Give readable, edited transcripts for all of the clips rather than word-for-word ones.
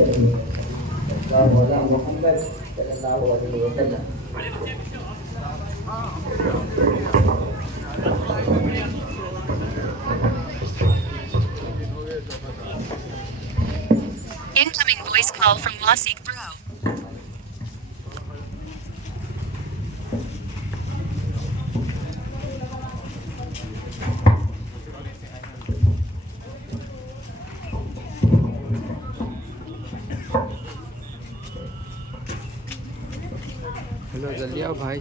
Wala Muhammad sallallahu alaihi wasallam. Incoming voice call from Wasik Bro. Hello जल्दी आओ भाई।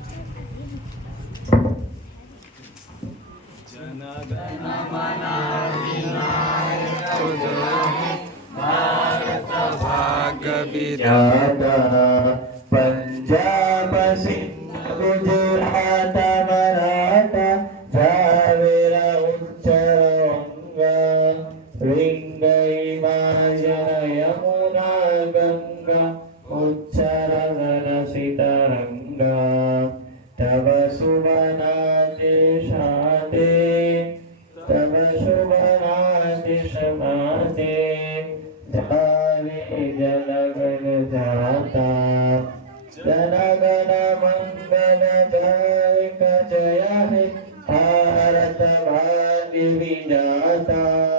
भाग विधाता पंजाब सिंध गुजरात मराठा द्राविड उत्तर वंग विंग हिमाचल यमुना गंगा उच्चर तरंगा तव शुभ नादिशाते तव शुभ नादिशमाते धावे जनगण जाता जनगण मंगल दायक जय हे भारत भाग्य विधाता।